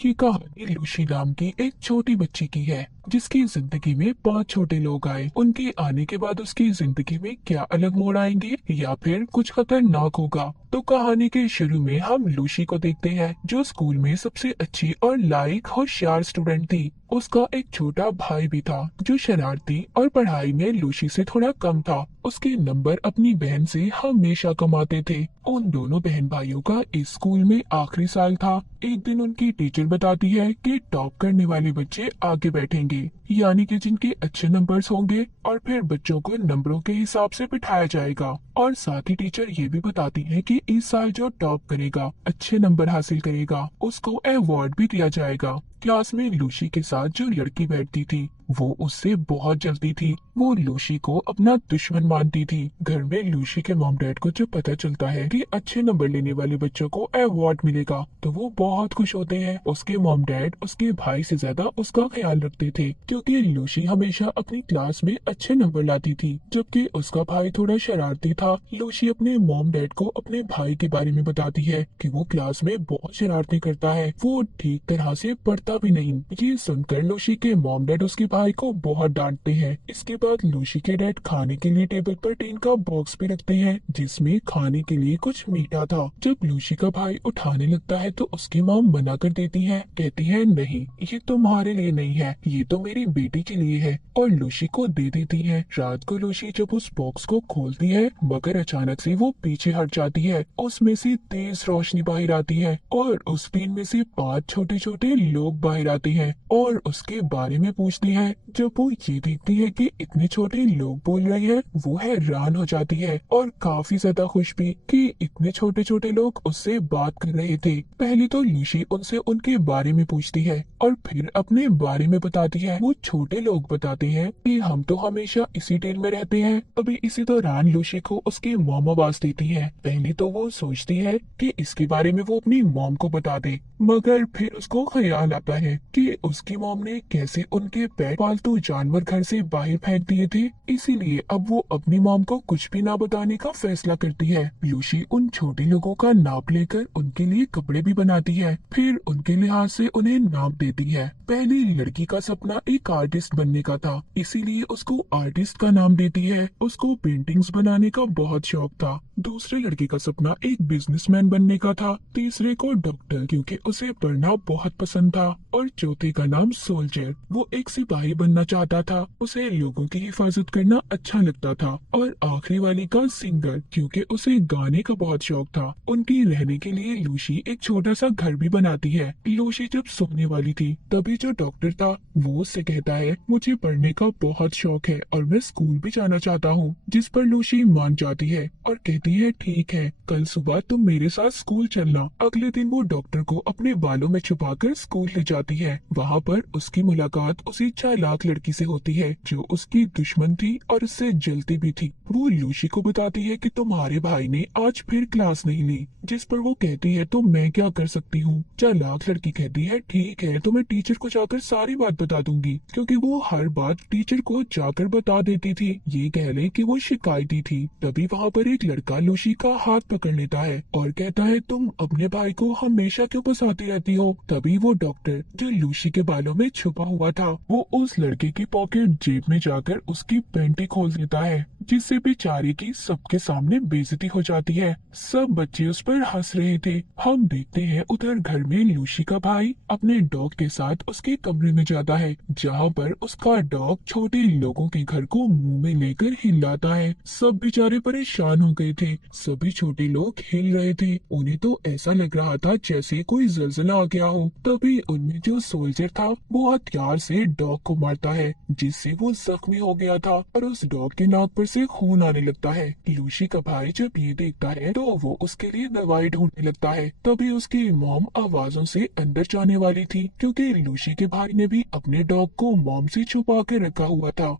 ये कहानी लूसी नाम की एक छोटी बच्ची की है जिसकी जिंदगी में 5 छोटे लोग आए। उनके आने के बाद उसकी जिंदगी में क्या अलग मोड़ आएंगे या फिर कुछ खतरनाक होगा। तो कहानी के शुरू में हम लूसी को देखते हैं जो स्कूल में सबसे अच्छी और लायक होशियार स्टूडेंट थी। उसका एक छोटा भाई भी था जो शरारती और पढ़ाई में लूसी से थोड़ा कम था। उसके नंबर अपनी बहन से हमेशा कम आते थे। उन दोनों बहन भाइयों का इस स्कूल में आखिरी साल था। एक दिन उनकी टीचर बताती है कि टॉप करने वाले बच्चे आगे बैठेंगे, यानी कि जिनके अच्छे नंबर्स होंगे, और फिर बच्चों को नंबरों के हिसाब से बिठाया जाएगा। और साथ ही टीचर ये भी बताती है कि इस साल जो टॉप करेगा, अच्छे नंबर हासिल करेगा, उसको अवार्ड भी दिया जाएगा। क्लास में लूसी के साथ जो लड़की बैठती थी वो उससे बहुत जलती थी। वो लूसी को अपना दुश्मन मानती थी। घर में लूसी के मॉम डैड को जब पता चलता है कि अच्छे नंबर लेने वाले बच्चों को अवार्ड मिलेगा तो वो बहुत खुश होते हैं। उसके मॉम डैड उसके भाई से ज्यादा उसका ख्याल रखते थे क्योंकि लूसी हमेशा अपनी क्लास में अच्छे नंबर लाती थी जबकि उसका भाई थोड़ा शरारती था। लूसी अपने मॉम डैड को अपने भाई के बारे में बताती है कि वो क्लास में बहुत शरारती करता है, वो ठीक तरह से पढ़ता भी नहीं। ये सुनकर लूसी के मॉम डैड उसके भाई को बहुत डांटते हैं। इसके बाद लूसी के डैड खाने के लिए टेबल पर टीन का बॉक्स भी रखते हैं जिसमें खाने के लिए कुछ मीठा था। जब लूसी का भाई उठाने लगता है तो उसकी मॉम मना कर देती है, कहती है नहीं, ये तुम्हारे लिए नहीं है, ये तो मेरी बेटी के लिए है, और लूसी को दे देती है। रात को लूसी जब उस बॉक्स को खोलती है मगर अचानक से वो पीछे हट जाती है। उसमें से तेज रोशनी बाहर आती है और उस पिन में से 5 छोटे-छोटे लोग बाहर आते हैं और उसके बारे में पूछते हैं। जब वो ये देखती है कि इतने छोटे लोग बोल रहे हैं वो हैरान हो जाती है और काफी ज्यादा खुश भी कि इतने छोटे छोटे लोग उससे बात कर रहे थे। पहले तो लूसी उनसे उनके बारे में पूछती है और फिर अपने बारे में बताती है। वो छोटे लोग बताते हैं कि हम तो हमेशा इसी टेल में रहते हैं। अभी इसी दौरान लूसी को उसकी मॉम आवाज देती है। पहले तो वो सोचती है कि इसके बारे में वो अपनी मॉम को बता दे, मगर फिर उसको ख्याल आता है कि उसकी मॉम ने कैसे उनके पेट पालतू जानवर घर से बाहर फेंक दिए थे, इसीलिए अब वो अपनी मॉम को कुछ भी ना बताने का फैसला करती है। लूसी उन छोटे लोगों का नाप लेकर उनके लिए कपड़े भी बनाती है, फिर उनके लिहाज से उन्हें नाम देती है। पहली लड़की का सपना एक आर्टिस्ट बनने का था, इसीलिए उसको आर्टिस्ट का नाम देती है। उसको पेंटिंग्स बनाने का बहुत शौक था। दूसरे लड़के का सपना एक बिजनेसमैन बनने का था, तीसरे को डॉक्टर क्योंकि उसे पढ़ना बहुत पसंद था, और चौथे का नाम सोल्जर, वो एक सिपाही बनना चाहता था, उसे लोगों की हिफाजत करना अच्छा लगता था, और आखिरी वाले का सिंगर क्योंकि उसे गाने का बहुत शौक था। उनकी रहने के लिए लूसी एक छोटा सा घर भी बनाती है। लूसी जब सोने वाली थी तभी जो डॉक्टर था वो उससे कहता है मुझे पढ़ने का बहुत शौक है और मैं स्कूल भी जाना चाहता हूँ, जिस पर लूसी मान जाती है और कहती है ठीक है, कल सुबह तुम मेरे साथ स्कूल चलना। अगले दिन वो डॉक्टर को अपने बालों में छुपाकर स्कूल ले जाती है। वहाँ पर उसकी मुलाकात उसी चालाक लड़की से होती है जो उसकी दुश्मन थी और उससे जलती भी थी। वो लूसी को बताती है कि तुम्हारे भाई ने आज फिर क्लास नहीं ली, जिस पर वो कहती है तो मैं क्या कर सकती हूँ। चालाक लड़की कहती है ठीक है, तो मैं टीचर को जाकर सारी बात बता दूंगी, क्योंकि वो हर बात टीचर को जाकर बता देती थी। ये कह ले कि वो शिकायती थी। तभी वहाँ पर एक लड़का लूसी का हाथ पकड़ लेता है और कहता है तुम अपने भाई को हमेशा क्यों फंसाती रहती हो। तभी वो डॉक्टर जो लूसी के बालों में छुपा हुआ था वो उस लड़के की पॉकेट जेब में जाकर उसकी पैंटी खोल देता है, जिससे बेचारे की सबके सामने बेइज्जती हो जाती है। सब बच्चे उस पर हंस रहे थे। हम देखते हैं उधर घर में लूसी का भाई अपने डॉग के साथ उसके कमरे में जाता है जहाँ पर उसका डॉग छोटे लोगों के घर को मुंह में लेकर हिलाता है। सब बेचारे परेशान हो गए थे। सभी छोटे लोग हिल रहे थे। उन्हें तो ऐसा लग रहा था जैसे कोई जलजला आ गया हो। तभी उनमें जो सोल्जर था वो हथियार से डॉग को मारता है, जिससे वो जख्मी हो गया था और उस डॉग के नाक पर से खून आने लगता है। लूसी का भाई जब ये देखता है तो वो उसके लिए दवाई ढूंढने लगता है। तभी उसकी मॉम आवाजों से अंदर जाने वाली थी क्योंकि लूसी के भाई ने भी अपने डॉग को मॉम से छुपा के रखा हुआ था।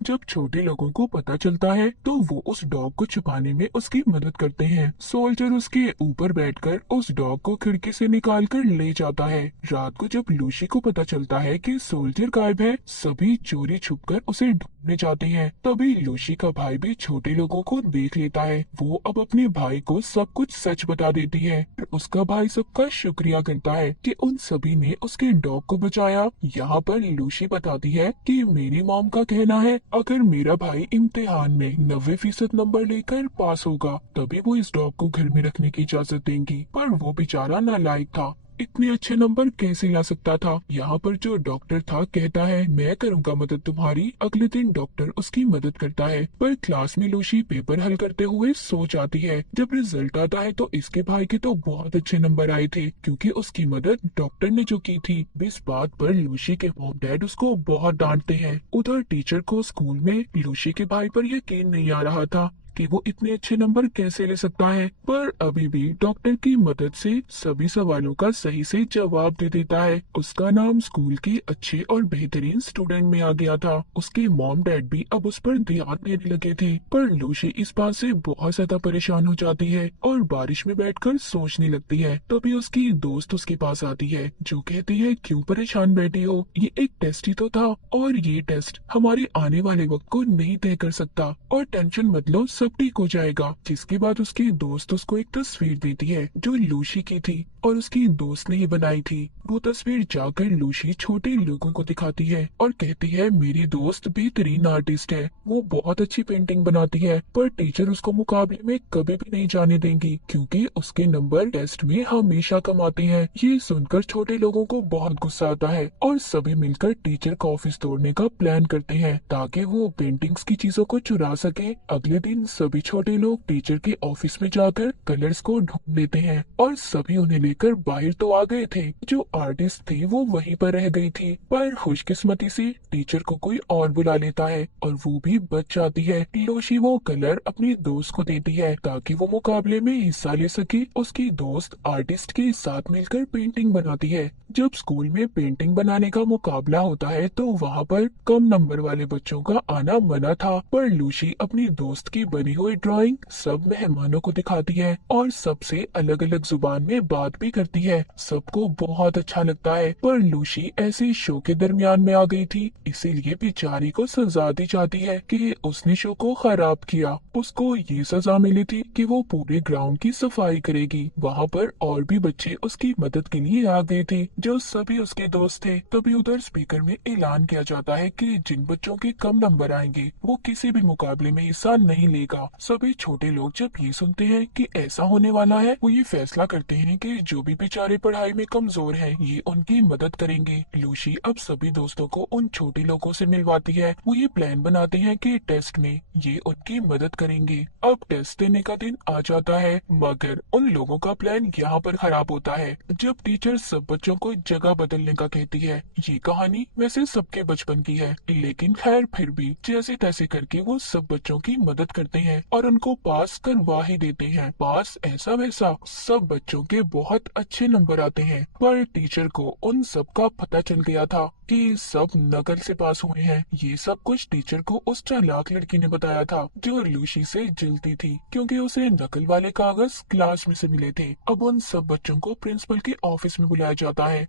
जब छोटे लोगों को पता चलता है तो वो उस डॉग को छुपाने में उसकी मदद करते हैं। सोल्जर उसके ऊपर बैठकर उस डॉग को खिड़की से निकाल कर ले जाता है। रात को जब लूसी को पता चलता है कि सोल्जर गायब है, सभी चोरी छुपकर उसे में जाते हैं। तभी लूसी का भाई भी छोटे लोगों को देख लेता है। वो अब अपने भाई को सब कुछ सच बता देती है। फिर उसका भाई सबका शुक्रिया करता है कि उन सभी ने उसके डॉग को बचाया। यहाँ पर लूसी बताती है कि मेरी मॉम का कहना है अगर मेरा भाई इम्तिहान में 90% नंबर लेकर पास होगा तभी वो इस डॉग को घर में रखने की इजाजत देंगी। पर वो बेचारा नालायक था, इतने अच्छे नंबर कैसे ला सकता था। यहाँ पर जो डॉक्टर था कहता है मैं करूँगा मदद तुम्हारी। अगले दिन डॉक्टर उसकी मदद करता है। पर क्लास में लूसी पेपर हल करते हुए सो जाती है। जब रिजल्ट आता है तो इसके भाई के तो बहुत अच्छे नंबर आए थे क्योंकि उसकी मदद डॉक्टर ने जो की थी। इस बात पर लूसी के मॉम डैड उसको बहुत डांटते हैं। उधर टीचर को स्कूल में लूसी के भाई पर यकीन नहीं आ रहा था कि वो इतने अच्छे नंबर कैसे ले सकता है। पर अभी भी डॉक्टर की मदद से सभी सवालों का सही से जवाब दे देता है। उसका नाम स्कूल के अच्छे और बेहतरीन स्टूडेंट में आ गया था। उसके मॉम डैड भी अब उस पर ध्यान देने लगे थे। पर लूसी इस बात से बहुत ज्यादा परेशान हो जाती है और बारिश में बैठकर सोचने लगती है। तभी उसकी दोस्त उसके पास आती है जो कहती है क्यों परेशान बैठी हो, ये एक टेस्ट ही तो था और ये टेस्ट हमारे आने वाले वक्त को नहीं तय कर सकता और टेंशन मत लो सब ठीक हो जाएगा। जिसके बाद उसकी दोस्त उसको एक तस्वीर देती है जो लूसी की थी और उसकी दोस्त ने ही बनाई थी। वो तस्वीर जाकर लूसी छोटे लोगों को दिखाती है और कहती है मेरी दोस्त बेहतरीन आर्टिस्ट है, वो बहुत अच्छी पेंटिंग बनाती है पर टीचर उसको मुकाबले में कभी भी नहीं जाने देंगी क्योंकि उसके नंबर टेस्ट में हमेशा कम आते हैं। ये सुनकर छोटे लोगों को बहुत गुस्सा आता है और सभी मिलकर टीचर का ऑफिस तोड़ने का प्लान करते हैं ताकि वो पेंटिंग्स की चीजों को चुरा सके। अगले दिन सभी छोटे लोग टीचर के ऑफिस में जाकर कलर्स को ढूंढ लेते हैं और सभी उन्हें लेकर बाहर तो आ गए थे। जो आर्टिस्ट थी वो वहीं पर रह गई थी पर खुशकिस्मती से टीचर को कोई और बुला लेता है और वो भी बच जाती है। लूसी वो कलर अपनी दोस्त को देती है ताकि वो मुकाबले में हिस्सा ले सके। उसकी दोस्त आर्टिस्ट के साथ मिलकर पेंटिंग बनाती है। जब स्कूल में पेंटिंग बनाने का मुकाबला होता है तो वहाँ पर कम नंबर वाले बच्चों का आना मना था पर लूसी अपनी दोस्त की बनी हुई ड्राइंग सब मेहमानों को दिखाती है और सबसे अलग अलग जुबान में बात भी करती है। सबको बहुत अच्छा लगता है पर लूसी ऐसे शो के दरमियान में आ गई थी इसीलिए बेचारी को सजा दी जाती है कि उसने शो को खराब किया। उसको ये सजा मिली थी कि वो पूरे ग्राउंड की सफाई करेगी। वहाँ पर और भी बच्चे उसकी मदद के लिए आ गए थे जो सभी उसके दोस्त थे। तभी उधर स्पीकर में ऐलान किया जाता है कि जिन बच्चों के कम नंबर आएंगे वो किसी भी मुकाबले में हिस्सा नहीं लेगा। सभी छोटे लोग जब ये सुनते हैं कि ऐसा होने वाला है वो ये फैसला करते हैं कि जो भी बेचारे पढ़ाई में कमजोर हैं ये उनकी मदद करेंगे। लूसी अब सभी दोस्तों को उन छोटे लोगों से मिलवाती है। वो ये प्लान बनाते हैं कि टेस्ट में ये उनकी मदद करेंगे। अब टेस्ट देने का दिन आ जाता है मगर उन लोगों का प्लान यहाँ पर खराब होता है जब टीचर सब बच्चों को जगह बदलने का कहती है। ये कहानी वैसे सबके बचपन की है लेकिन खैर फिर भी जैसे तैसे करके वो सब बच्चों की मदद करते हैं और उनको पास करवा ही देते हैं। पास ऐसा वैसा सब बच्चों के बहुत अच्छे नंबर आते हैं पर टीचर को उन सब का पता चल गया था कि सब नकल से पास हुए हैं। ये सब कुछ टीचर को उस चालाक लड़की ने बताया था जो लूसी से जलती थी क्योंकि उसे नकल वाले कागज क्लास में से मिले थे। अब उन सब बच्चों को प्रिंसिपल के ऑफिस में बुलाया जाता है।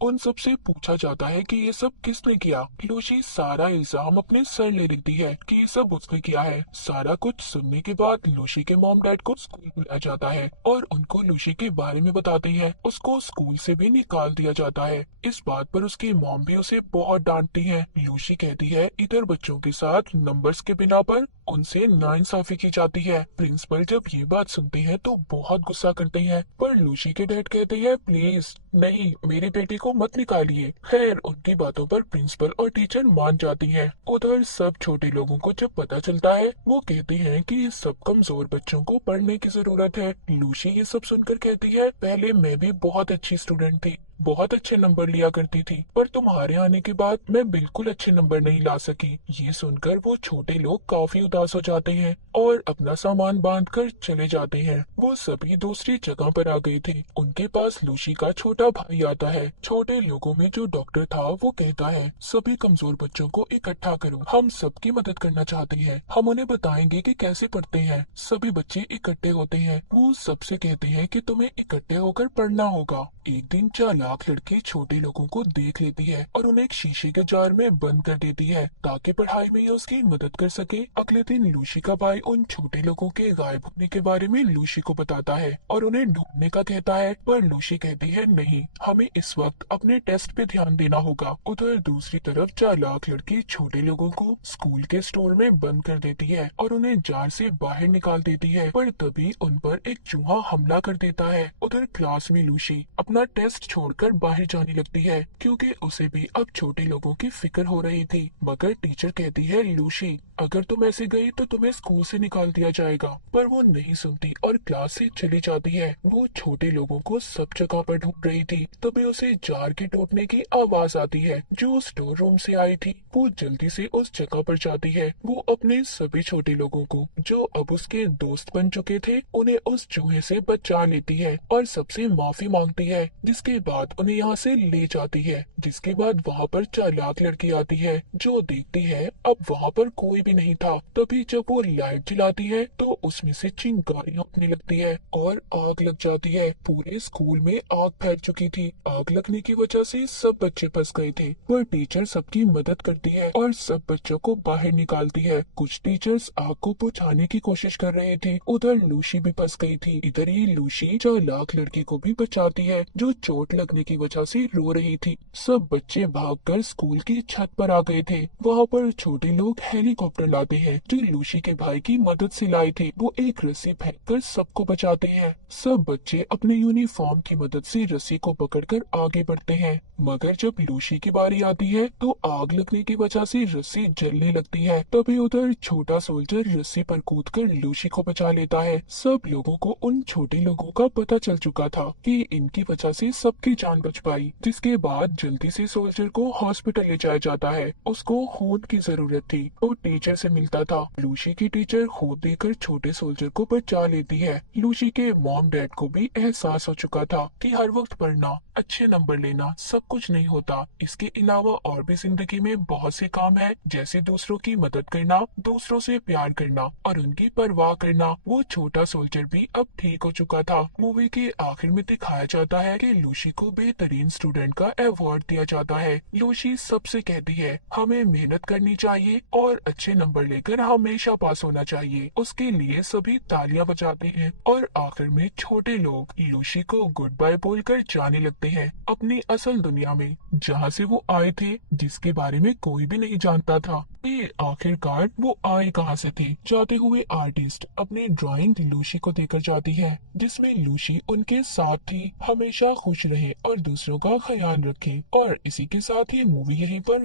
उन सब से पूछा जाता है कि ये सब किसने किया। लूसी सारा इल्जाम अपने सर ले लेती है कि ये सब उसने किया है। सारा कुछ सुनने के बाद लूसी के मॉम डैड को स्कूल बुलाया जाता है और उनको लूसी के बारे में बताते हैं। उसको स्कूल से भी निकाल दिया जाता है। इस बात पर उसकी मॉम भी उसे बहुत डांटती है। लूसी कहती है इधर बच्चों के साथ नंबर्स के बिना पर उनसे नाइंसाफी की जाती है। प्रिंसिपल जब ये बात सुनते हैं तो बहुत गुस्सा करते हैं पर लूसी के डैड कहते हैं प्लीज नहीं, मेरी बेटी को मत निकालिए। खैर उनकी बातों पर प्रिंसिपल और टीचर मान जाती हैं। उधर सब छोटे लोगों को जब पता चलता है वो कहते हैं कि सब कमजोर बच्चों को पढ़ने की जरूरत है। लूसी ये सब सुनकर कहती है पहले मैं भी बहुत अच्छी स्टूडेंट थी, बहुत अच्छे नंबर लिया करती थी पर तुम्हारे आने के बाद मैं बिल्कुल अच्छे नंबर नहीं ला सकी। ये सुनकर वो छोटे लोग काफी उदास हो जाते हैं और अपना सामान बांधकर चले जाते हैं। वो सभी दूसरी जगह पर आ गए थे। उनके पास लूसी का छोटा भाई आता है। छोटे लोगों में जो डॉक्टर था वो कहता है सभी कमजोर बच्चों को इकट्ठा करो, हम सबकी मदद करना चाहते हैं, हम उन्हें बताएंगे कि कैसे पढ़ते हैं। सभी बच्चे इकट्ठे होते हैं। वो सबसे कहते हैं कि तुम्हें इकट्ठे होकर पढ़ना होगा। एक दिन चालाक चालाक लड़की छोटे लोगों को देख लेती है और उन्हें एक शीशे के जार में बंद कर देती है ताकि पढ़ाई में ये उसकी मदद कर सके। अगले दिन लूसी का भाई उन छोटे लोगों के गायब होने के बारे में लूसी को बताता है और उन्हें ढूंढने का कहता है, पर लूसी कहती है नहीं, हमें इस वक्त अपने टेस्ट पे ध्यान देना होगा। उधर दूसरी तरफ चालाक लड़की छोटे लोगों को स्कूल के स्टोर में बंद कर देती है और उन्हें जार से बाहर निकाल देती है, पर तभी उन पर एक चूहा हमला कर देता है। उधर क्लास में लूसी अपना टेस्ट छोड़कर बाहर जाने लगती है क्योंकि उसे भी अब छोटे लोगों की फिक्र हो रही थी। मगर टीचर कहती है, लूसी अगर तुम ऐसे गई तो तुम्हें स्कूल से निकाल दिया जाएगा। पर वो नहीं सुनती और क्लास से चली जाती है। वो छोटे लोगों को सब जगह पर ढूंढ रही थी, तभी उसे जार के टूटने की आवाज आती है जो स्टोर रूम से आई थी। वो जल्दी से उस जगह पर जाती है। वो अपने सभी छोटे लोगों को जो अब उसके दोस्त बन चुके थे उन्हें उस चूहे से बचा लेती है और सबसे माफी मांगती है, जिसके बाद उन्हें यहाँ से ले जाती है। जिसके बाद वहाँ पर चालाक लड़की आती है जो देखती है अब वहाँ पर कोई भी नहीं था। तभी जब वो लाइट जलाती है तो उसमें से चिंगारियां उठने लगती है और आग लग जाती है। पूरे स्कूल में आग फैल चुकी थी। आग लगने की वजह से सब बच्चे फंस गए थे, पर टीचर सबकी मदद करती है और सब बच्चों को बाहर निकालती है। कुछ टीचर्स आग को बुझाने की कोशिश कर रहे थे। उधर लूसी भी फंस गई थी। इधर ही लूसी चालाक लड़की को भी बचाती है जो चोट लगने की वजह से रो रही थी। सब बच्चे भागकर स्कूल की छत पर आ गए थे। वहाँ पर छोटे लोग हेलीकॉप्टर लाते हैं जो लूसी के भाई की मदद से लाए थे। वो एक रस्सी फेंककर सबको बचाते हैं। सब बच्चे अपने यूनिफॉर्म की मदद से रस्सी को पकड़कर आगे बढ़ते हैं। मगर जब लूसी की बारी आती है तो आग लगने की वजह से रस्सी जलने लगती है। तभी उधर छोटा सोल्जर रस्सी पर कूदकर लूसी को बचा लेता है। सब लोगों को उन छोटे लोगों का पता चल चुका था कि इनकी वजह से सबकी जान बच पाई। जिसके बाद जल्दी से सोल्जर को हॉस्पिटल ले जाया जाता है। उसको खून की जरूरत थी तो टीचर से मिलता था। लूसी की टीचर खून देकर छोटे सोल्जर को बचा लेती है। लूसी के मॉम डैड को भी एहसास हो चुका था कि हर वक्त पढ़ना, अच्छे नंबर लेना सब कुछ नहीं होता। इसके अलावा और भी जिंदगी में बहुत से काम है, जैसे दूसरों की मदद करना, दूसरों से प्यार करना और उनकी परवाह करना। वो छोटा सोल्जर भी अब ठीक हो चुका था। मूवी के आखिर में दिखाया जाता है कि लूसी को बेहतरीन स्टूडेंट का अवार्ड दिया जाता है। लूसी सबसे कहती है हमें मेहनत करनी चाहिए और अच्छे नंबर लेकर हमेशा पास होना चाहिए। उसके लिए सभी तालियां बजाते हैं और आखिर में छोटे लोग लूसी को गुड बाय बोलकर जाने लगते हैं अपनी असल दुनिया में, जहाँ से वो आए थे, जिसके बारे में कोई भी नहीं जानता था। ये आखिरकार वो आए कहाँ से थे। जाते हुए आर्टिस्ट अपनी ड्राइंग लूसी को देकर जाती है, जिसमें लूसी उनके साथ थी। हमेशा खुश रहे और दूसरों का ख्याल रखे। और इसी के साथ ये मूवी यहीं पर